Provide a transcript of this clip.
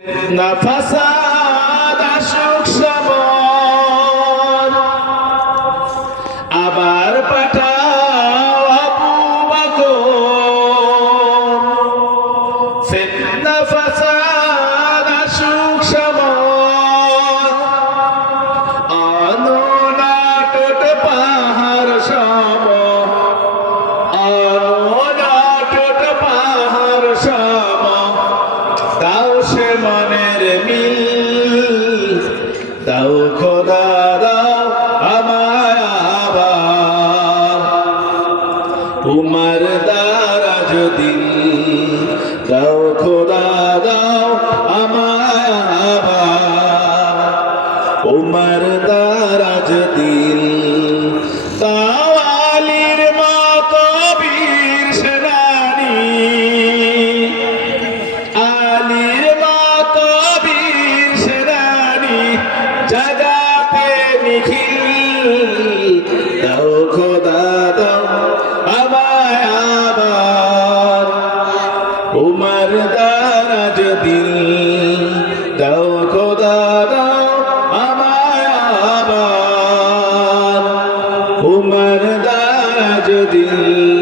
না ফাসাদ আসুক সমর, আবার পাঠাও আবু বকর। ফিতনা ফাসাদ আসুক সমর, অনুনাটক পাহাড় সম, অনুনাটক পাহাড় সম। দাও সে মনের মিল, দাও খোদা দাও আমায় আবার। উমার দারাজ দিন, দাও খোদা দাও আমায় আবার। উমার দারাজ দিন, দাও আলীর মতো বীর সেনানী, আলীর মতো বীর সেনানী জাগাতে নিখিল। দাও খোদা দাও আমায় আবার। উমার দারাজ দিল, দাও খোদা দাও আমায় আবার। উমার দারাজ দিল।